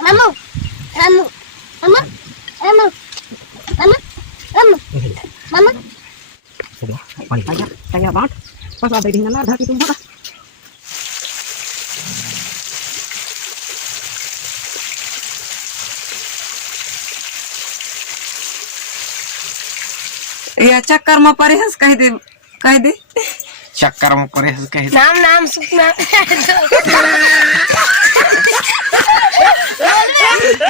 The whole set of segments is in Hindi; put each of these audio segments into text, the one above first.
Ramu Ramu Ramu Ramu Ramu Ramu Ramu Kaya banget. Pas ada di mana ada itu mana? Ya cakar mau parehas kah deh? चक्कर में पड़े कहे नाम नाम सुखना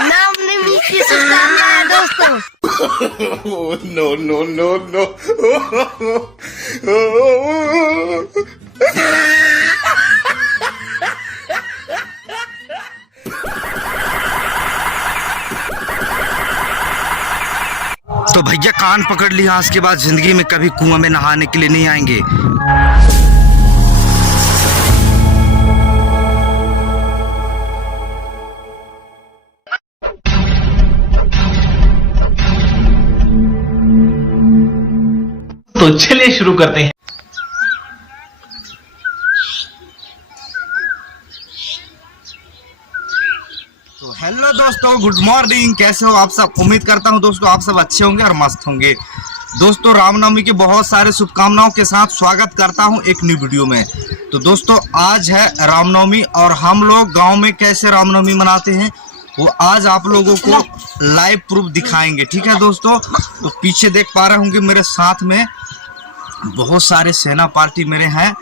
नाम ने मीठी सुखाना है दोस्तों। नो नो नो नो तो भैया कान पकड़ लिया, आज के बाद जिंदगी में कभी कुआं में नहाने के लिए नहीं आएंगे। तो चलिए शुरू करते हैं। तो हेलो दोस्तों, गुड मॉर्निंग। कैसे हो आप सब? उम्मीद करता हूं दोस्तों आप सब अच्छे होंगे और मस्त होंगे। दोस्तों रामनवमी की बहुत सारे शुभकामनाओं के साथ स्वागत करता हूं एक न्यू वीडियो में। तो दोस्तों आज है रामनवमी और हम लोग गांव में कैसे रामनवमी मनाते हैं वो आज आप लोगों को लाइव प्रूफ दिखाएंगे। ठीक है दोस्तों, तो पीछे देख पा रहे होंगे मेरे साथ में बहुत सारे सेना पार्टी मेरे हैं,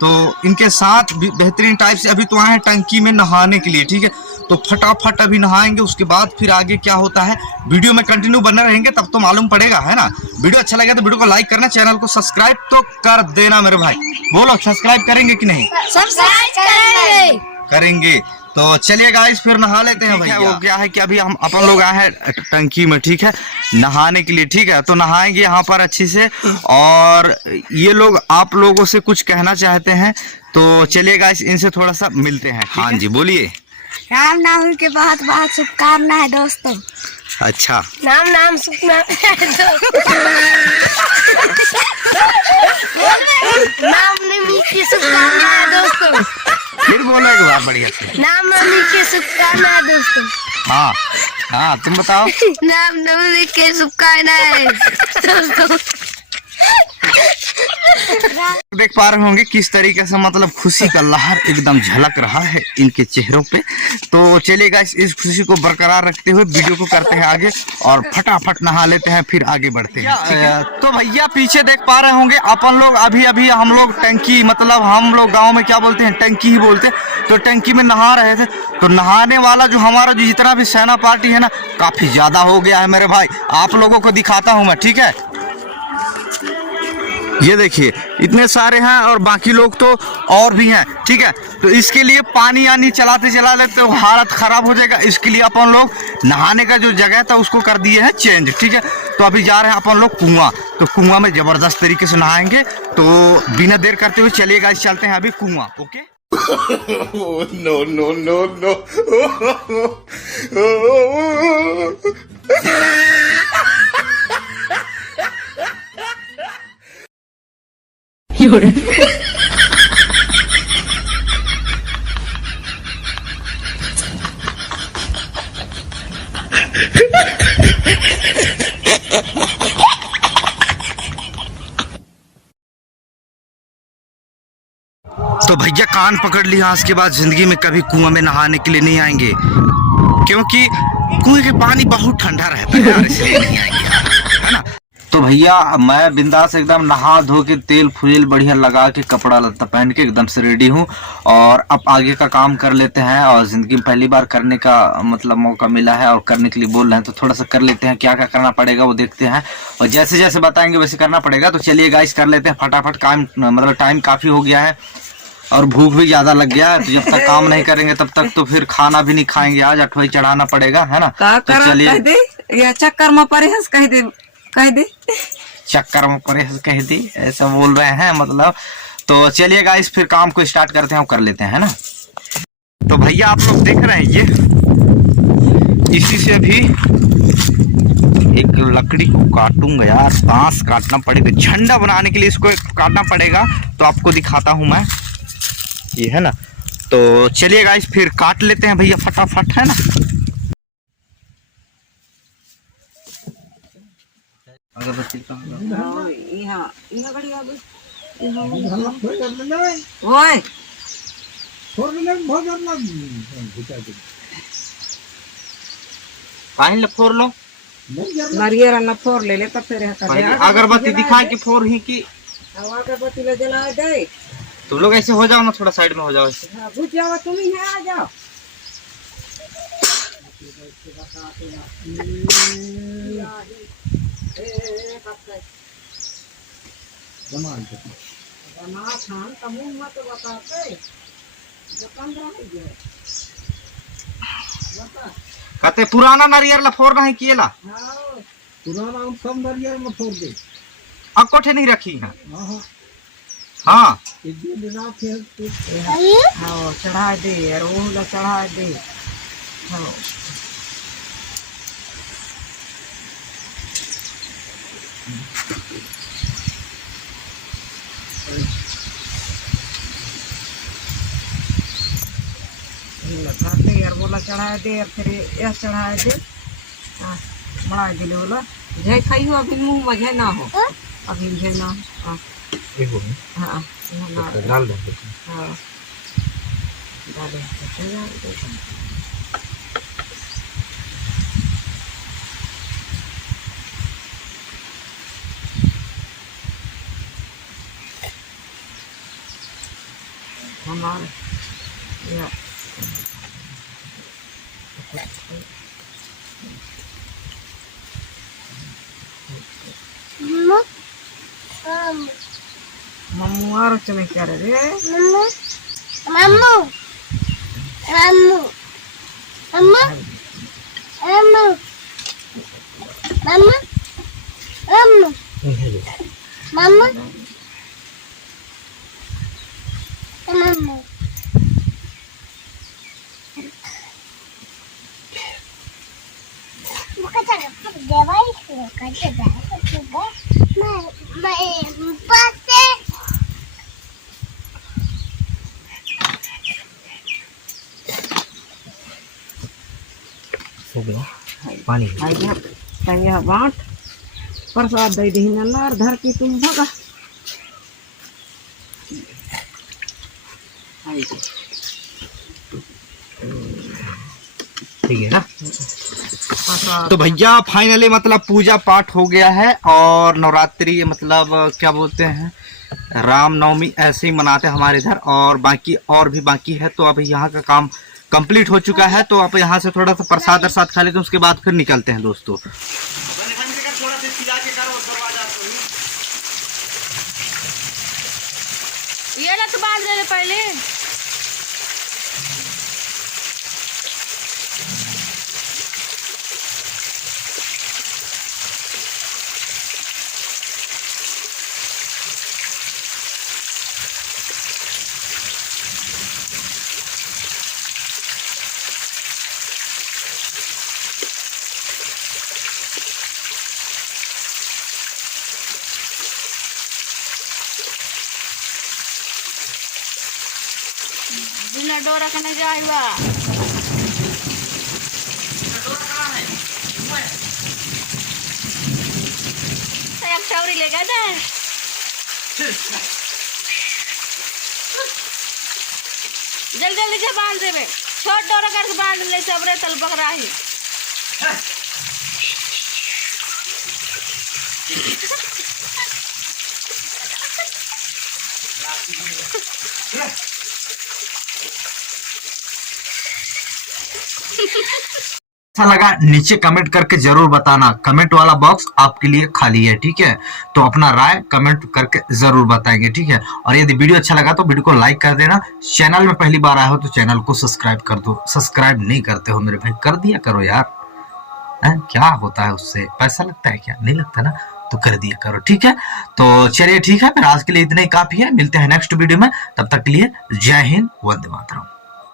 तो इनके साथ भी बेहतरीन टाइप से अभी तो आए हैं टंकी में नहाने के लिए। ठीक है, तो फटाफट अभी नहाएंगे, उसके बाद फिर आगे क्या होता है वीडियो में कंटिन्यू बने रहेंगे तब तो मालूम पड़ेगा, है ना। वीडियो अच्छा लगा तो वीडियो को लाइक करना, चैनल को सब्सक्राइब तो कर देना मेरे भाई। बोलो सब्सक्राइब करेंगे कि नहीं? सब्सक्राइब करेंगे। तो चलिए गाइस फिर नहा लेते हैं भैया। वो क्या है कि अभी हम अपन लोग आए हैं टंकी में, ठीक है, नहाने के लिए। ठीक है, तो नहाएंगे यहाँ पर अच्छी से और ये लोग आप लोगों से कुछ कहना चाहते हैं, तो चलिए गाइस इनसे थोड़ा सा मिलते हैं। हाँ जी बोलिए। रामनवमी के बहुत बहुत शुभकामनाएं है दोस्तों। अच्छा, नाम नाम सुखना नाम ने मीठी शुभकामनाएं है दोस्तों। फिर बोलो एक बार बढ़िया से। नाम नवमी के शुभकामनाएं दोस्तों। हाँ हाँ तुम बताओ। नाम नवमी के शुभकामनाएं दोस्तों। देख पा रहे होंगे किस तरीके से मतलब खुशी का लहर एकदम झलक रहा है इनके चेहरों पे। तो चलिए गाइस इस खुशी को बरकरार रखते हुए वीडियो को करते हैं आगे और फटाफट नहा लेते हैं, फिर आगे बढ़ते हैं। तो भैया पीछे देख पा रहे होंगे अपन लोग अभी हम लोग टंकी, मतलब हम लोग गांव में क्या बोलते हैं टंकी ही बोलते हैं, तो टंकी में नहा रहे थे। तो नहाने वाला जो हमारा जो जितना भी सेना पार्टी है ना काफी ज्यादा हो गया है मेरे भाई। आप लोगों को दिखाता हूँ मैं, ठीक है। ये देखिए इतने सारे हैं और बाकी लोग तो और भी हैं। ठीक है, तो इसके लिए पानी यानी चलाते तो हालत खराब हो जाएगा। इसके लिए अपन लोग नहाने का जो जगह था उसको कर दिए हैं चेंज। ठीक है, तो अभी जा रहे हैं अपन लोग कुआं, तो कुआं में जबरदस्त तरीके से नहाएंगे। तो बिना देर करते हुए चलिए गाइस चलते हैं अभी कुआं। Okay. No no no no तो भैया कान पकड़ लिया, आज के बाद जिंदगी में कभी कुआं में नहाने के लिए नहीं आएंगे, क्योंकि कुएं के पानी बहुत ठंडा रहता है यार, इसलिए नहीं आएंगे, है ना। तो भैया मैं बिंदास एकदम नहा धो के तेल फुल बढ़िया लगा के कपड़ा लत्ता पहन के एकदम से रेडी हूँ और अब आगे का काम कर लेते हैं। और जिंदगी में पहली बार करने का मतलब मौका मिला है और करने के लिए बोल रहे हैं, तो थोड़ा सा कर लेते हैं। क्या क्या करना पड़ेगा वो देखते हैं और जैसे जैसे बताएंगे वैसे करना पड़ेगा। तो चलिए गाइस कर लेते हैं फटाफट काम, मतलब टाइम काफी हो गया है और भूख भी ज्यादा लग गया है। तो जब तक काम नहीं करेंगे तब तक तो फिर खाना भी नहीं खाएंगे, आज अठवाई चढ़ाना पड़ेगा, है ना। तो चलिए या चक्कर में परहेज कह दे चक्कर में परहेज कह दी ऐसा बोल रहे हैं मतलब। तो चलिए गाइस फिर काम को स्टार्ट करते हैं और कर लेते हैं ना। तो भैया आप लोग देख रहे हैं ये इसी से भी एक लकड़ी को काटूंगा यार, बांस काटना पड़ेगा झंडा बनाने के लिए, इसको काटना पड़ेगा। तो आपको दिखाता हूं मैं, ये है ना। तो चलिए गाइस फिर काट लेते हैं भैया फटाफट, है ना। अगरबत्ती का यहाँ यहाँ गड़ी आ गई ओए पानी ले फोड़ लो नारियल ना फोड़ ले ले तब फिर अगरबत्ती दिखा के फोड़ ही की अगरबत्ती ले जला दे। तुम लोग ऐसे हो जाओ ना, थोड़ा साइड में हो जाओ ऐसे। हाँ, बुझ जाओ तुम ही है, आ जाओ। कहते पुराना नारियल ला फोड़ना है कि ला पुराना हम सब नारियल में फोड़ दे। अब कोठे नहीं रखी है। हाँ हाँ चढ़ा दे यार, वो ला चढ़ा दे। हाँ लगाते यार, बोला चढ़ा दे और फिर यह चढ़ा दे। हाँ बढ़ा दे बोला जय खाई हो अभी मुँह में जय ना हो, अभी जय ना हो। हाँ डाल दो। हाँ डाले हमारे या मम्मू आरो चले क्या रे Mamu Mamu Mamu Mamu Mamu Mamu Mamu Mamu Mamu bukan cara device bukan cara juga pasti हो गया पानी आइया बांट प्रसाद दे दी नल्ला धर की तुम भगा। ठीक है ना। तो भैया फाइनली मतलब पूजा पाठ हो गया है और नवरात्रि मतलब क्या बोलते हैं रामनवमी ऐसे ही मनाते हैं हमारे इधर, और बाकी और भी बाकी है। तो अभी यहाँ का काम कंप्लीट हो चुका है, तो अब यहाँ से थोड़ा सा प्रसाद वरसाद खा लेते हैं, उसके बाद फिर निकलते हैं दोस्तों। ये ना तो बांध दे पहले। बिना डोरा का नहीं जाएगा। एक चौरी लेगा ना जल्दी जल्दी से बांध देवे, छोट डोरा करके बांध ले सबरे तल पकड़ा ही। अच्छा लगा नीचे कमेंट करके जरूर बताना, कमेंट वाला बॉक्स आपके लिए खाली है, ठीक है। तो अपना राय कमेंट करके जरूर बताएंगे, ठीक है। और यदि वीडियो अच्छा लगा तो वीडियो को लाइक कर देना, चैनल में पहली बार आए हो तो चैनल को सब्सक्राइब कर दो। सब्सक्राइब नहीं करते हो मेरे भाई, कर दिया करो यार, क्या होता है उससे, पैसा लगता है क्या, नहीं लगता ना, तो कर दिया करो, ठीक है। तो चलिए ठीक है, फिर आज के लिए इतना ही काफी है, मिलते हैं नेक्स्ट वीडियो में, तब तक के लिए जय हिंद, वंदे मातरम।